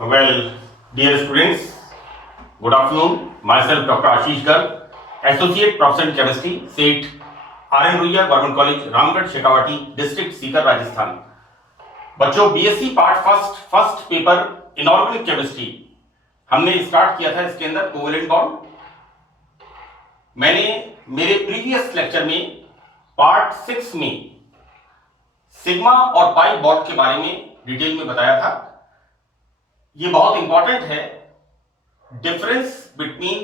Well, dear students, good afternoon. Myself, Dr. Ashish Garg, Associate Professor in Chemistry, SET, RN Ruia government college Ramgarh Shekhawati district Sikar Rajasthan. बच्चों, BSc part first paper inorganic chemistry हमने start किया था। इसके अंदर covalent bond मैंने मेरे previous lecture में part 6 में सिग्मा और पाई बॉन्ड के बारे में डिटेल में बताया था। ये बहुत इंपॉर्टेंट है, difference between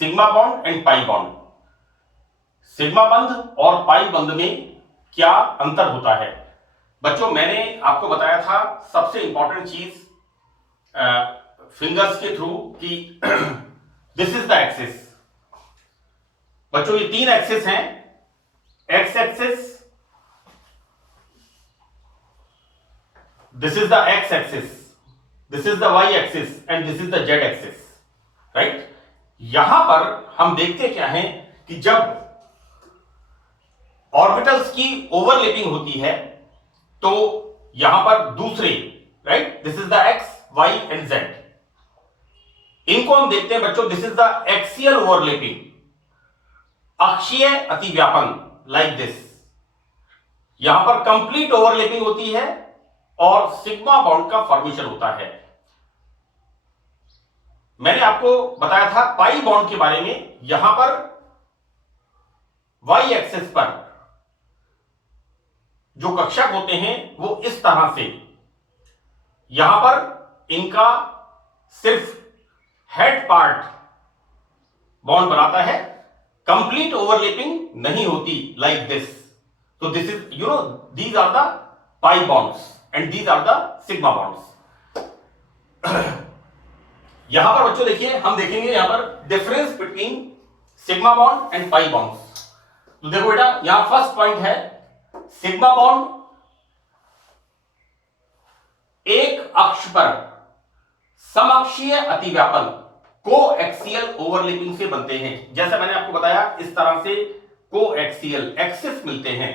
sigma bond and pi bond. Sigma बंध और पाई बंध में क्या अंतर होता है। बच्चों, मैंने आपको बताया था सबसे इंपॉर्टेंट चीज फिंगर्स के थ्रू कि दिस इज द एक्सिस। बच्चों, ये 3 एक्सिस हैं, X axis, this is the X axis, this is the Y axis and this is the Z axis, right. यहां पर हम देखते क्या है कि जब ऑर्बिटल्स की ओवरलैपिंग होती है तो यहां पर दूसरे, right, this is the X Y and Z, इनको हम देखते हैं बच्चों, this is the axial overlapping, अक्षीय अतिव्यापन, लाइक दिस। यहां पर कंप्लीट ओवरलैपिंग होती है और सिग्मा बॉन्ड का फॉर्मेशन होता है। मैंने आपको बताया था पाई बॉन्ड के बारे में। यहां पर वाई एक्सिस पर जो कक्षक होते हैं वो इस तरह से, यहां पर इनका सिर्फ हेड पार्ट बॉन्ड बनाता है, कंप्लीट ओवरलैपिंग नहीं होती, लाइक दिस। तो this is these are the pi bonds and these are the sigma bonds. यहां पर बच्चों देखिए, हम देखेंगे यहां पर difference between sigma bond and pi bonds. तो देखो बेटा, यहां फर्स्ट पॉइंट है, सिग्मा बॉन्ड एक अक्ष पर समअक्षीय अतिव्यापन कोएक्सियल ओवरलैपिंग से बनते हैं। जैसे मैंने आपको बताया, इस तरह से कोएक्सियल एक्सिस मिलते हैं,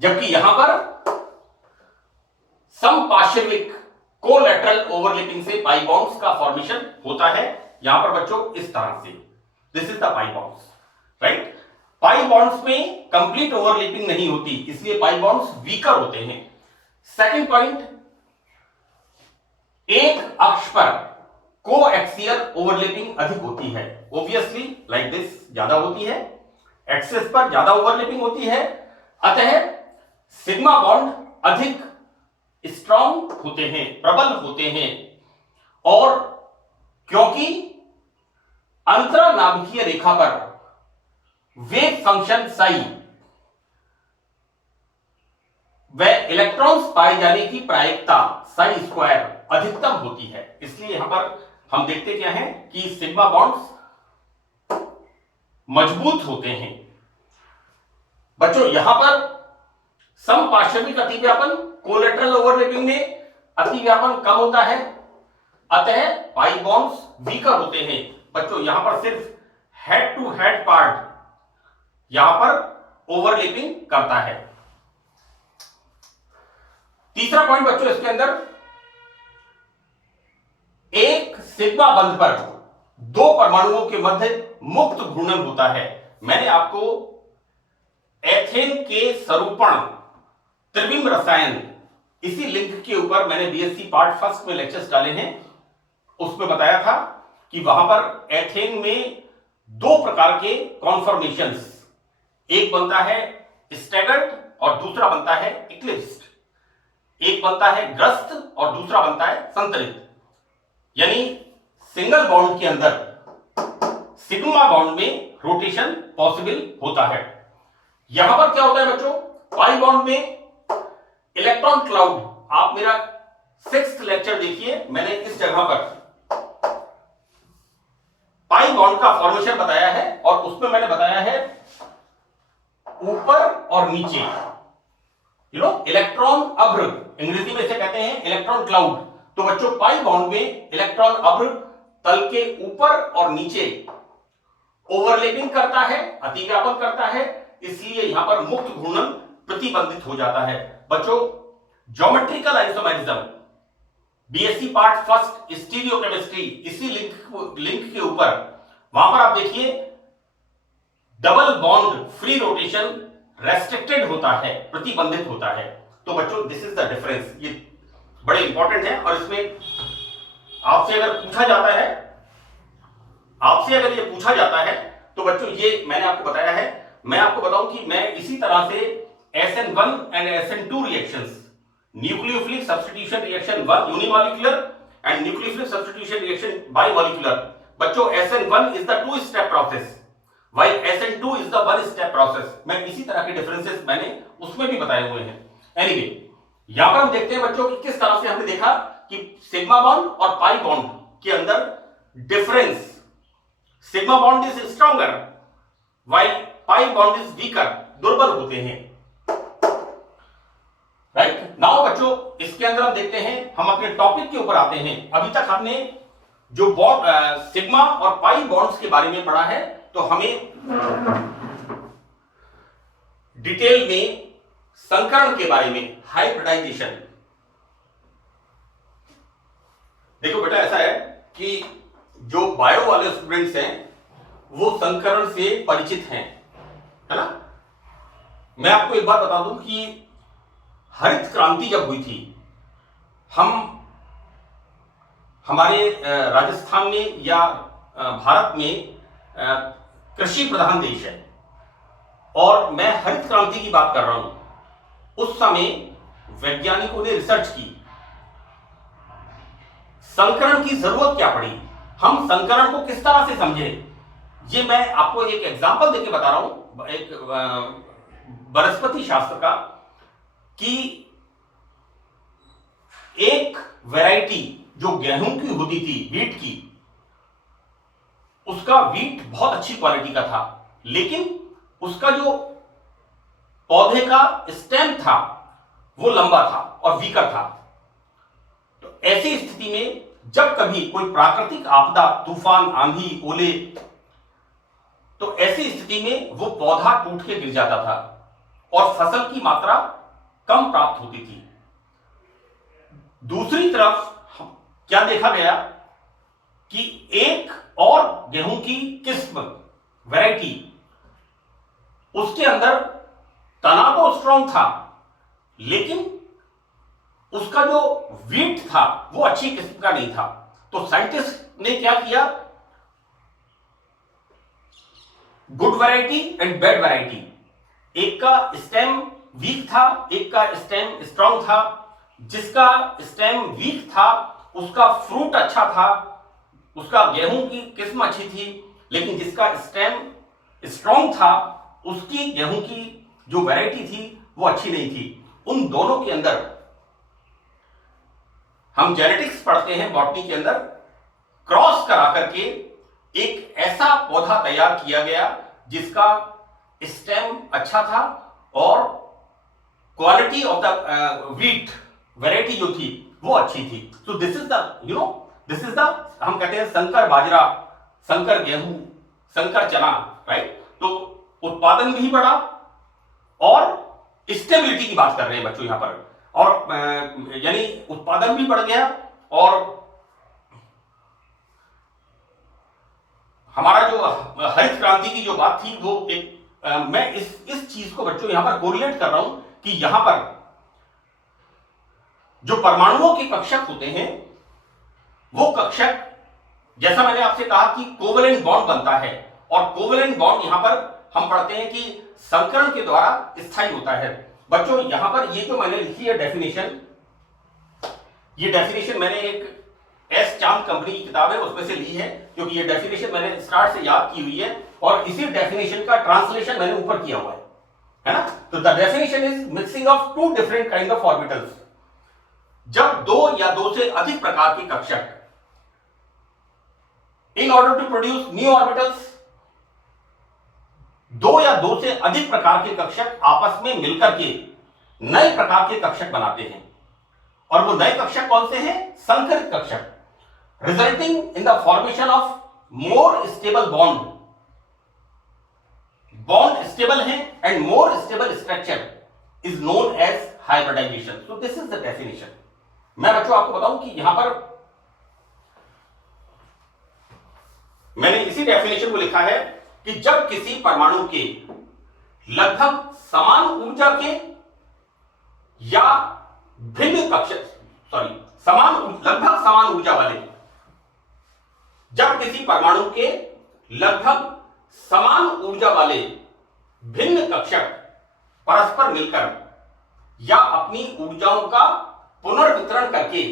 जबकि यहां पर समपार्श्विक कोलैटरल ओवरलैपिंग से पाई बॉन्ड्स का फॉर्मेशन होता है। यहां पर बच्चों इस तरह से, this is the pi bonds, right. Pi bonds में कंप्लीट ओवरलैपिंग नहीं होती, इसलिए पाई बॉन्ड्स वीकर होते हैं। सेकंड पॉइंट, एक अक्ष पर कोएक्सियल ओवरलैपिंग अधिक होती है, ऑब्वियसली लाइक दिस ज्यादा होती है, एक्सिस पर ज्यादा ओवरलैपिंग होती है, अतः सिग्मा बॉन्ड अधिक स्ट्रॉन्ग होते हैं, प्रबल होते हैं। और क्योंकि अंतरानाभिकीय रेखा पर वेव फंक्शन साई व इलेक्ट्रॉन्स पाए जाने की प्रायिकता साई स्क्वायर अधिकतम होती है, इसलिए यहां पर हम देखते क्या है कि सिग्मा बॉन्ड्स मजबूत होते हैं। बच्चों, यहां पर समपार्श्विक अतिव्यापन, कोलैटरल ओवरलैपिंग में अतिव्यापन कम होता है, अतः पाई बॉन्ड्स वीकर होते हैं। बच्चों, यहां पर सिर्फ हेड टू हेड पार्ट यहां पर ओवरलैपिंग करता है। तीसरा पॉइंट बच्चों इसके अंदर, एक सिग्मा बंध पर 2 परमाणुओं के मध्य मुक्त घूर्णन होता है। मैंने आपको एथेन के स्वरूपण त्रिविम रसायन, इसी लिंक के ऊपर मैंने बीएससी पार्ट फर्स्ट में लेक्चर्स डाले हैं, उसमें बताया था कि वहां पर एथेन में 2 प्रकार के कॉन्फॉर्मेशंस, एक बनता है स्टैगर्ड और दूसरा बनता है इक्लिप्स्ड। एक बनता है ग्रस्त और दूसरा बनता है संतरित। यानी सिंगल बॉन्ड के अंदर सिग्मा बॉन्ड में रोटेशन पॉसिबल होता है। यहां पर क्या होता है बच्चों, पाई बॉन्ड में इलेक्ट्रॉन क्लाउड, आप मेरा 6th लेक्चर देखिए, मैंने इस जगह पर पाई बॉन्ड का फॉर्मेशन बताया है और उसमें मैंने बताया है ऊपर और नीचे, इलेक्ट्रॉन अभ्र, अंग्रेजी में इसे कहते हैं इलेक्ट्रॉन क्लाउड। तो बच्चों, पाई बॉन्ड में इलेक्ट्रॉन अभ्र तल के ऊपर और नीचे ओवरलैपिंग करता है, अतिव्यापन करता है, इसलिए यहां पर मुक्त घूर्णन प्रतिबंधित हो जाता है। बच्चों, geometrical isomerism BSc part first stereochemistry, इसी लिंक के ऊपर वहां पर आप देखिए double bond free rotation restricted होता है, प्रतिबंधित होता है। तो बच्चों दिस इज द डिफरेंस, ये बड़े इंपॉर्टेंट है। और इसमें आपसे अगर पूछा जाता है, आपसे अगर ये पूछा जाता है तो बच्चों ये मैंने आपको बताया है। मैं आपको बताऊं कि मैं इसी तरह से SN1 and SN2 reactions, nucleophilic substitution reaction 1 unimolecular and nucleophilic substitution reaction bimolecular, बच्चों SN1 is the 2 step process while SN2 is the 1 step process। मैं इसी तरह के डिफरेंसेस मैंने उसमें भी बताए हुए हैं। एनीवे यहां पर हम देखते हैं बच्चों कि किस तरह से हमने देखा कि सिग्मा बॉन्ड और पाई बॉन्ड के अंदर difference, sigma bond is stronger while pi bond is weaker, दुर्बल होते हैं, राइट। नाउ बच्चों इसके अंदर हम देखते हैं, हम अपने टॉपिक के ऊपर आते हैं। अभी तक हमने जो बॉन्ड सिग्मा और पाई बॉन्ड्स के बारे में पढ़ा है, तो हमें डिटेल में संकरण के बारे में, हाइब्रिडाइजेशन। देखो बेटा ऐसा है कि जो बायो वाले स्टूडेंट्स हैं वो संकरण से परिचित हैं, है ना। मैं आपको एक बात बता दूं कि हरित क्रांति जब हुई थी, हमारे राजस्थान में या भारत में कृषि प्रधान देश है, और मैं हरित क्रांति की बात कर रहा हूं। उस समय वैज्ञानिकों ने रिसर्च की, संकरण की जरूरत क्या पड़ी, हम संकरण को किस तरह से समझे। ये मैं आपको एक एग्जांपल देके बता रहा हूं, एक वनस्पति शास्त्र का, कि एक वैरायटी जो गेहूं की होती थी, वीट की, उसका वीट बहुत अच्छी क्वालिटी का था, लेकिन उसका जो पौधे का स्टेम था वो लंबा था और वीकर था। तो ऐसी स्थिति में जब कभी कोई प्राकृतिक आपदा, तूफान, आंधी, ओले, तो ऐसी स्थिति में वो पौधा टूट के गिर जाता था और फसल की मात्रा कम प्राप्त होती थी। दूसरी तरफ क्या देखा गया कि एक और गेहूं की किस्म, वैरायटी, उसके अंदर तना तो स्ट्रांग था, लेकिन उसका जो वीट था वो अच्छी किस्म का नहीं था। तो साइंटिस्ट ने क्या किया, good variety and bad variety, एक का स्टेम वीक था, एक का स्टेम स्ट्रांग था। जिसका स्टेम वीक था उसका फ्रूट अच्छा था, उसका गेहूं की किस्म अच्छी थी, लेकिन जिसका स्टेम स्ट्रांग था उसकी गेहूं की जो वैरायटी थी वो अच्छी नहीं थी। उन दोनों के अंदर हम जेनेटिक्स पढ़ते हैं बॉटनी के अंदर, क्रॉस करा करके एक ऐसा पौधा तैयार किया गया जिसका स्टेम अच्छा था और quality of the wheat variety जो थी वो अच्छी थी। सो this is the this is the, हम कहते हैं संकर बाजरा, संकर गेहूं, संकर चना, राइट। तो उत्पादन भी बढ़ा और स्टेबिलिटी की बात कर रहे हैं बच्चों यहां पर, और यानी उत्पादन भी बढ़ गया और हमारा जो हरित क्रांति की जो बात थी वो एक मैं इस चीज को बच्चों यहां पर कोरिलेट कर रहा हूं कि यहां पर जो परमाणुओं के कक्षक होते हैं वो कक्षक, जैसा मैंने आपसे कहा कि कोवेलेंट बॉन्ड बनता है, और कोवेलेंट बॉन्ड यहां पर हम पढ़ते हैं कि संकरण के द्वारा स्थायी होता है। बच्चों यहां पर ये जो मैंने लिखी है डेफिनेशन, ये डेफिनेशन मैंने एक एस चांद कंपनी की किताब है उसमें से ली है, क्योंकि ये डेफिनेशन मैंने स्टार्ट से याद की हुई है और इसी डेफिनेशन का ट्रांसलेशन मैंने ऊपर किया हुआ है ना। तो the definition is mixing of two different kind of orbitals. जब दो या दो से अधिक प्रकार के कक्षक in order to produce new orbitals, दो या दो से अधिक प्रकार के कक्षक आपस में मिलकर के नए प्रकार के कक्षक बनाते हैं, और वो नए कक्षक कौन से हैं? संकरित कक्षक, resulting in the formation of more stable bond. Bond stable है and more stable structure is known as hybridisation. So this is the definition. मैं बच्चों आपको बताऊं कि यहां पर मैंने इसी डेफिनेशन को लिखा है कि जब किसी परमाणु के लगभग समान ऊर्जा के या भिन्न कक्षक लगभग समान ऊर्जा वाले, जब किसी परमाणु के लगभग समान ऊर्जा वाले भिन्न कक्षक परस्पर मिलकर या अपनी ऊर्जाओं का पुनर्वितरण करके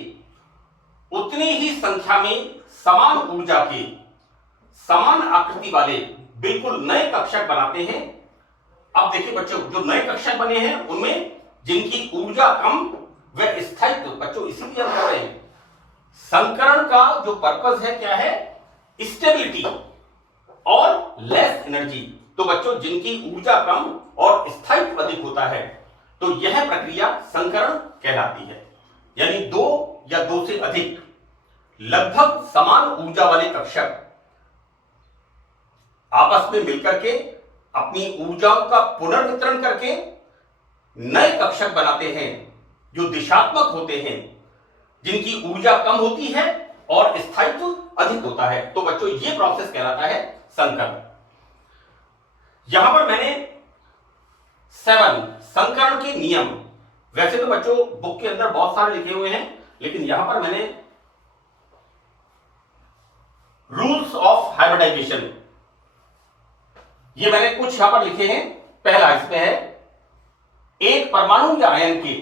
उतनी ही संख्या में समान ऊर्जा के समान आकृति वाले बिल्कुल नए कक्षक बनाते हैं। अब देखिए बच्चों, जो नए कक्षक बने हैं उनमें जिनकी ऊर्जा कम व स्थायित्व, बच्चों इसीलिए हम कर रहे हैं संकरण का जो पर्पस है क्या है, स्टेबिलिटी और लेस एनर्जी। तो बच्चों जिनकी ऊर्जा कम और स्थायित्व अधिक होता है तो यह प्रक्रिया संकरण कहलाती है। यानी दो या दो से अधिक लगभग समान ऊर्जा वाले कक्षक आपस में मिलकर के अपनी ऊर्जाओं का पुनर्वितरण करके नए कक्षक बनाते हैं जो दिशात्मक होते हैं, जिनकी ऊर्जा कम होती है और स्थायित्व अधिक होता है। तो बच्चों ये प्रोसेस कहलाता है संकरण। यहां पर मैंने 7 संकरण के नियम, वैसे तो बच्चों बुक के अंदर बहुत सारे लिखे हुए हैं, लेकिन यहां पर मैंने रूल्स ऑफ हाइब्रिडाइजेशन ये मैंने कुछ यहां पर लिखे हैं। पहला इसमें है एक परमाणु या आयन के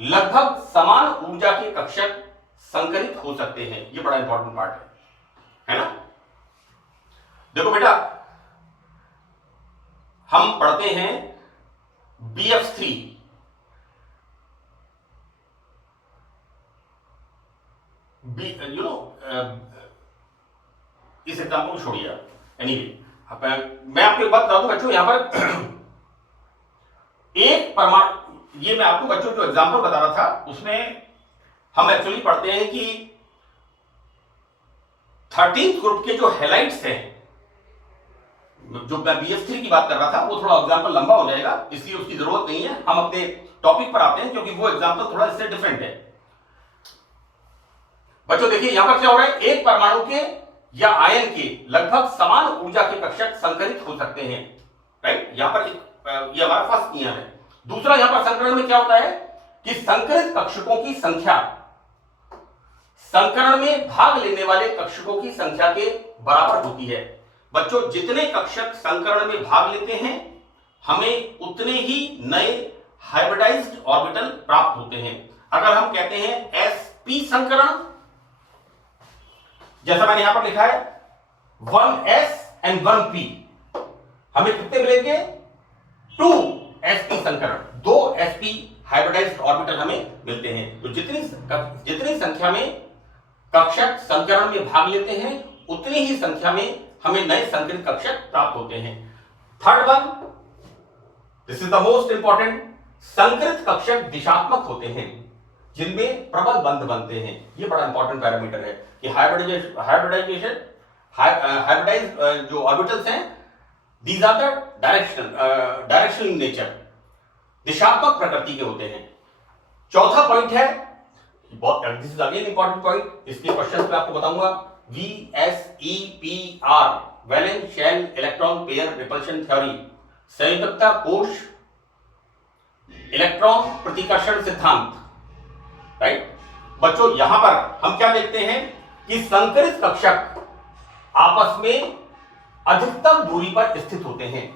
लगभग समान ऊर्जा के कक्षक संकरित हो सकते हैं। ये बड़ा इंपॉर्टेंट पार्ट है ना। देखो बेटा, हम पढ़ते हैं BF3, इस एग्जाम्पल को छोड़िए। एनीवे मैं आपको बात बता दूं बच्चों, यहां पर एक परमाणु, ये मैं आपको बच्चों जो एग्जाम्पल बता रहा था उसमें हम एक्चुअली पढ़ते हैं कि 13th ग्रुप के जो हैलाइड्स हैं, जो मैं BF3 की बात कर रहा था वो थोड़ा एग्जाम्पल लंबा हो जाएगा, इसलिए उसकी जरूरत नहीं है। हम अपने टॉपिक पर आते हैं क्योंकि वो एग्जाम्पल थोड़ा इससे डिफरेंट है। बच्चों देखिए यहां पर क्या हो रहा है, एक परमाणु के या आयन के लगभग समान ऊर्जा के कक्षक संकरित हो सकते हैं, राइट। यहां पर ये हमारा फर्स्ट नियम है। दूसरा यहां पर संकरण में क्या होता है कि संकरित कक्षकों की संख्या संकरण में भाग लेने वाले कक्षकों की संख्या के बराबर होती है। बच्चों जितने कक्षक संकरण में भाग लेते हैं हमें उतने ही नए हाइब्रिडाइज्ड ऑर्बिटल प्राप्त होते हैं। अगर हम कहते हैं sp संकरण, जैसा मैंने यहां पर लिखा है 1s and 1p, हमें कितने मिलेंगे 2sp संकरण, 2 sp हाइब्रिडाइज्ड ऑर्बिटल हमें मिलते हैं। तो जितनी संख्या में कक्षक संकरण में भाग लेते हैं उतनी ही संख्या में हमें नए संकरित कक्षक प्राप्त होते हैं। Third one, this is the most important, संकरित कक्षक दिशात्मक होते हैं जिनमें प्रबल बंध बनते हैं। ये बड़ा इंपॉर्टेंट पैरामीटर है कि हाइब्रिडाइज्ड जो ऑर्बिटल्स हैं, these are the directional in nature, दिशात्मक प्रकृति के होते हैं। चौथा पॉइंट है, this is again important point, इसके क्वेश्चन पे आपको बताऊंगा, VSEPR, valence shell electron pair repulsion theory, संयुक्तता कोश इलेक्ट्रॉन प्रतिकर्षण सिद्धांत, राइट। बच्चों यहां पर हम क्या देखते हैं कि संकरित कक्षक आपस में अधिकतम दूरी पर स्थित होते हैं।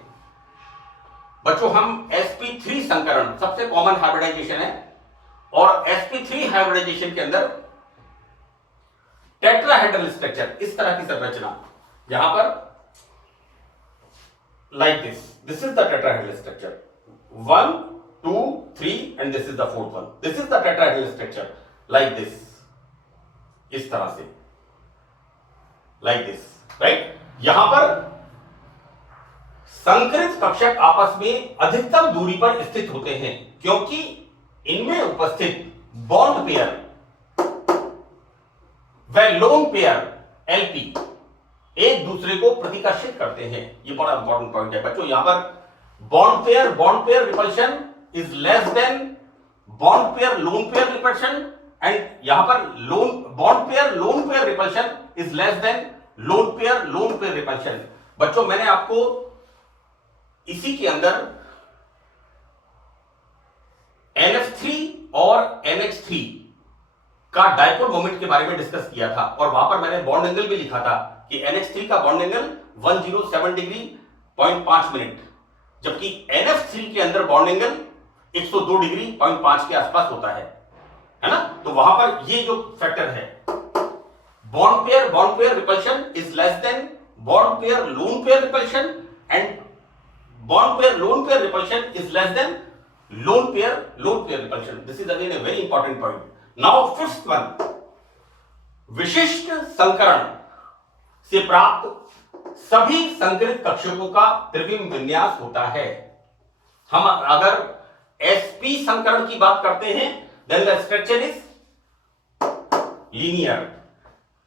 बच्चों हम sp3 संकरण सबसे कॉमन हाइब्रिडाइजेशन है, और sp3 हाइब्रिडाइजेशन के अंदर टेट्राहेड्रल स्ट्रक्चर, इस तरह की संरचना, यहां पर like this is the tetrahedral structure, 1 2 3 and this is the fourth one, this is the tetrahedral structure like this, इस तरह से लाइक दिस, राइट। यहां पर संकरित कक्षक आपस में अधिकतम दूरी पर स्थित होते हैं क्योंकि इनमें उपस्थित बॉन्ड पेयर व लोन पेयर LP एक दूसरे को प्रतिकर्षित करते हैं। ये बड़ा इंपॉर्टेंट पॉइंट है बच्चों। यहां पर bond pair repulsion is less than bond pair lone pair repulsion and यहां पर lone pair repulsion is less than lone pair repulsion. बच्चों मैंने आपको इसी के अंदर NF3 और NH3 का डाइपोल मोमेंट के बारे में डिस्कस किया था और वहां पर मैंने बॉन्ड एंगल भी लिखा था कि NH3 का बॉन्ड एंगल 107 डिग्री 0.5 मिनट, जबकि NF3 के अंदर बॉन्ड एंगल 102 डिग्री 0.5 के आसपास होता है ना। तो वहां पर ये जो फैक्टर है bond pair repulsion is less than bond pair lone pair repulsion and bond pair lone pair repulsion is less than lone pair repulsion. This is again a very important point. Now fifth one, विशिष्ट संकरण से प्राप्त सभी संकरित कक्षकों का त्रिविम विन्यास होता है। हम अगर sp संकरण की बात करते हैं then the structure is linear.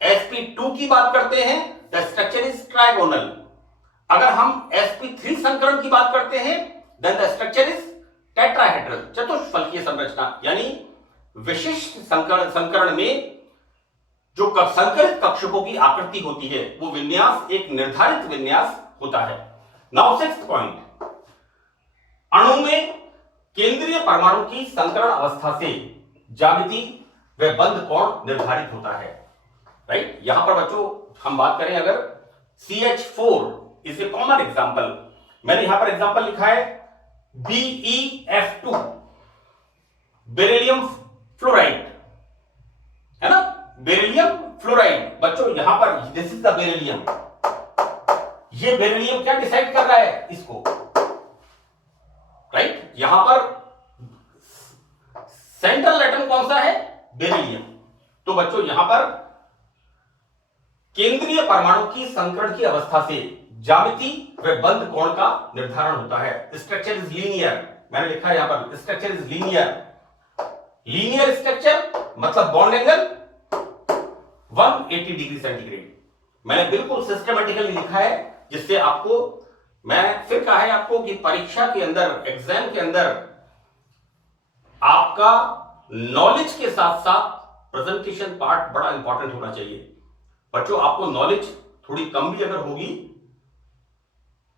sp2 की बात करते हैं द स्ट्रक्चर इज ट्राइगोनल। अगर हम sp3 संकरण की बात करते हैं then the structure is tetrahedral, चतुष्फलकीय संरचना। यानी विशिष्ट संकरण में जो संकरित कक्षकों की आकृति होती है वो विन्यास एक निर्धारित विन्यास होता है। नाउ सिक्स्थ पॉइंट, अणु में केंद्रीय परमाणु की संकरण अवस्था से ज्यामिति व बंध कोण निर्धारित होता है। राइट, यहां पर बच्चों हम बात करें अगर CH4 is a common example, मैंने यहां पर एग्जांपल लिखा है BeF2 बेरिलियम फ्लोराइड, है ना, बेरिलियम फ्लोराइड। बच्चों यहां पर दिस इज द बेरिलियम, ये बेरिलियम क्या डिसाइड कर रहा है इसको, राइट। यहां पर सेंट्रल एटम कौन सा है, बेरिलियम। तो बच्चों यहां पर केंद्रीय परमाणु की संकरण की अवस्था से ज्यामिति व बंध कोण का निर्धारण होता है। स्ट्रक्चर इज लीनियर, मैंने लिखा है यहां पर structure is linear. Linear structure मतलब बॉन्ड एंगल 180 डिग्री सेंटीग्रेड। मैंने बिल्कुल सिस्टमैटिकली लिखा है जिससे आपको, मैं फिर कहा है आपको कि परीक्षा के अंदर, एग्जाम के अंदर आपका नॉलेज के साथ साथ प्रेजेंटेशन पार्ट बड़ा इंपॉर्टेंट होना चाहिए। बच्चों आपको नॉलेज थोड़ी कम भी अगर होगी,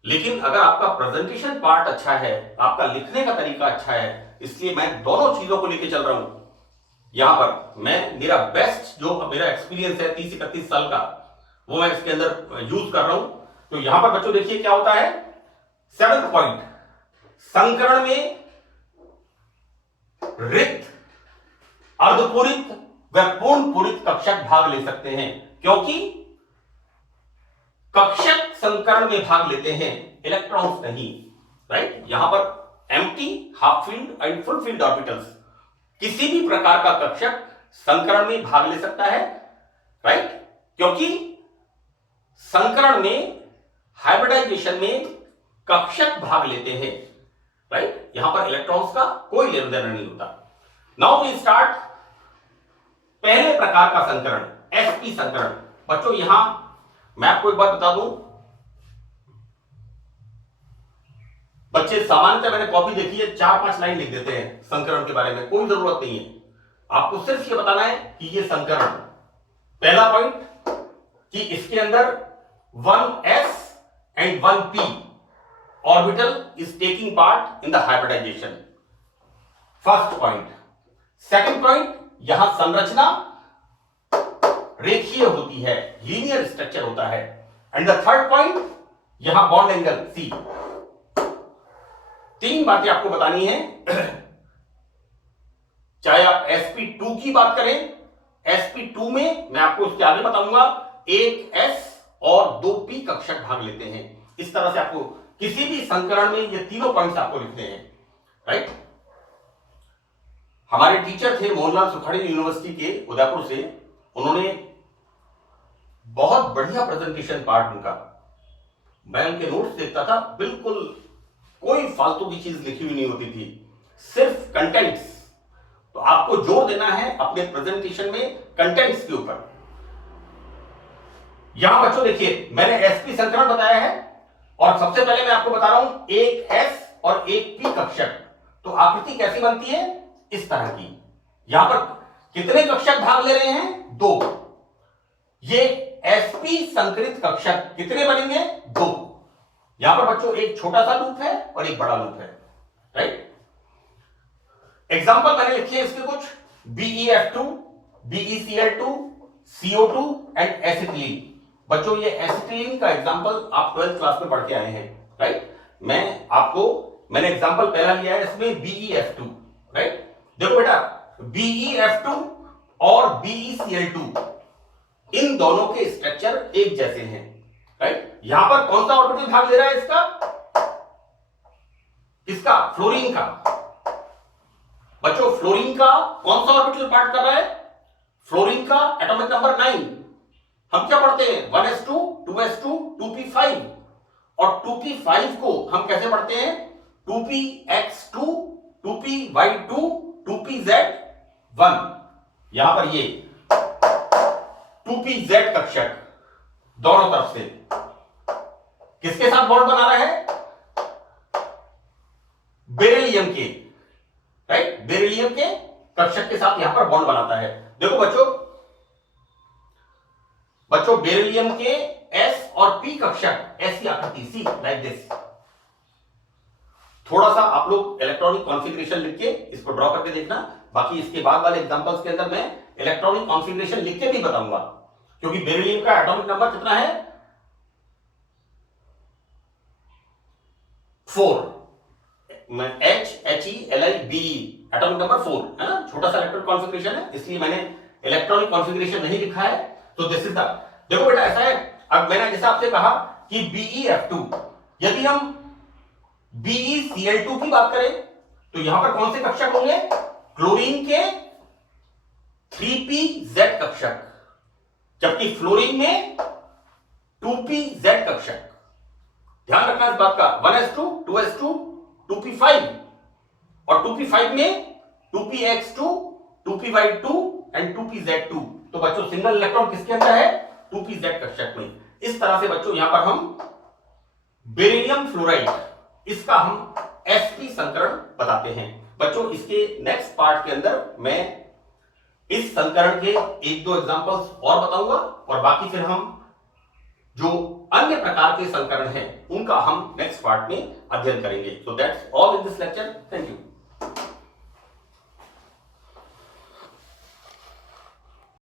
लेकिन अगर आपका प्रेजेंटेशन पार्ट अच्छा है, आपका लिखने का तरीका अच्छा है, इसलिए मैं दोनों चीजों को लेकर चल रहा हूं। यहां पर मैं मेरा बेस्ट जो मेरा एक्सपीरियंस है 30-31 साल का, वो मैं इसके अंदर यूज कर रहा हूं। तो यहां पर बच्चों देखिए क्या होता है, 7th पॉइंट, संकरण में रिक्त, अर्धपूरित व पूर्ण पूरित कक्षक भाग ले सकते हैं, क्योंकि कक्षक संकरण में भाग लेते हैं, इलेक्ट्रॉन्स नहीं। राइट, यहां पर empty, half field and full field orbitals, किसी भी प्रकार का कक्षक संकरण में भाग ले सकता है। राइट, क्योंकि संकरण में, हाइब्रिडाइजेशन में कक्षक भाग लेते हैं। राइट, यहां पर इलेक्ट्रॉन्स का कोई लेन देन नहीं होता। नाउ वी स्टार्ट पहले प्रकार का संकरण, sp संकरण। बच्चों यहां मैं आपको एक बात बता दूं, बच्चे सामान्यतः मैंने कॉपी देखी है 4-5 लाइन लिख देते हैं संकरण के बारे में, कोई जरूरत नहीं है। आपको सिर्फ ये बताना है कि ये संकरण, पहला पॉइंट कि इसके अंदर 1s and 1p orbital is taking part in the hybridisation, first point. Second point, यहां संरचना रेखीय होती है, लीनियर स्ट्रक्चर होता है। एंड द थर्ड पॉइंट, यहां बॉन्ड एंगल C। 3 बातें आपको बतानी है, चाहे आप sp2 की बात करें, sp2 में मैं आपको उसके आगे बताऊंगा, एक s और 2p कक्षक भाग लेते हैं। इस तरह से आपको किसी भी संकरण में ये तीनों पॉइंट्स आपको लिखने हैं। राइट, हमारे टीचर थे मोहनलाल सुखाड़ी यूनिवर्सिटी के उदयपुर से, उन्होंने बहुत बढ़िया प्रेजेंटेशन पार्ट उनका, मैं उनके नोट्स देखता था, बिल्कुल कोई फालतू की चीज लिखी हुई नहीं होती थी, सिर्फ कंटेंट्स। तो आपको जोर देना है अपने प्रेजेंटेशन में कंटेंट्स के ऊपर। यहां बच्चों देखिए मैंने sp संकरण बताया है और सबसे पहले मैं आपको बता रहा हूं एक s और एक p कक्षक। तो आकृति कैसी बनती है, इस तरह की। यहां पर कितने कक्षक भाग ले रहे हैं? 2। ये sp संकरित कक्षक कितने बनेंगे? 2। यहां पर बच्चों एक छोटा सा लूप है और एक बड़ा लूप है, राइट। एग्जाम्पल मैंने लिखे हैं इसके कुछ, BeF2, BeCl2, CO2 and acetylene. बच्चों ये एसिटिलीन का एग्जाम्पल आप 12th क्लास में पढ़ के आए हैं, राइट। मैंने एग्जाम्पल पहला लिया है इसमें BeF2, राइट। देखो बेटा, BeF2 और BeCl2 इन दोनों के स्ट्रक्चर एक जैसे हैं, राइट। यहां पर कौन सा ऑर्बिटल भाग ले रहा है? इसका फ्लोरीन का। बच्चों फ्लोरीन का कौन सा ऑर्बिटल पार्ट कर रहा है? फ्लोरीन का एटॉमिक नंबर 9। हम क्या पढ़ते हैं? 1s2, 2s2, 2p5, और 2p5 को हम कैसे पढ़ते हैं? 2px2, 2py2, 2pz1। यहां पर ये 2pz कक्षक दोनों तरफ से किसके साथ बॉन्ड बना रहा है? बेरिलियम के, राइट। बेरिलियम के कक्षक के साथ यहां पर बॉन्ड बनाता है। देखो बच्चों बेरिलियम के s और p कक्षक ऐसी आकृति सी लाइक दिस। थोड़ा सा आप लोग इलेक्ट्रॉनिक कॉन्फ़िगरेशन लिख के इसको ड्रॉ करके देखना। बाकी इसके बाद वाले एग्जांपल्स के अंदर मैं इलेक्ट्रॉनिक कॉन्फ़िगरेशन लिख के भी बताऊंगा, क्योंकि बेरिलियम का एटॉमिक नंबर कितना है? 4। HELIBE एटॉमिक नंबर 4 है ना, छोटा सा इलेक्ट्रॉनिक कॉन्फ़िगरेशन है, इसलिए मैंने इलेक्ट्रॉनिक कॉन्फ़िगरेशन नहीं लिखा है। तो दिस इज द, देखो बेटा ऐसा है, अब मैंने जैसे आपसे कहा कि BeF2, यदि हम BeCl2 की बात करें तो यहां पर कौन से कक्षक होंगे? क्लोरीन के 3pz कक्षक, जबकि फ्लोरीन में 2pz कक्षक। ध्यान रखना इस बात का। 1s2, 2s2, 2p5, और 2p5 में 2px2, 2py2 एंड 2pz2। तो बच्चों सिंगल इलेक्ट्रॉन किसके अंदर है? 2pz कक्षक में। इस तरह से बच्चों यहां पर हम बेरिलियम फ्लोराइड, इसका हम sp संकरण बताते हैं। बच्चों इसके नेक्स्ट पार्ट के अंदर मैं इस संकरण के 1-2 एग्जांपल्स और बताऊंगा, और बाकी फिर हम जो अन्य प्रकार के संकरण हैं उनका हम नेक्स्ट पार्ट में अध्ययन करेंगे। So that's all in this lecture. Thank you.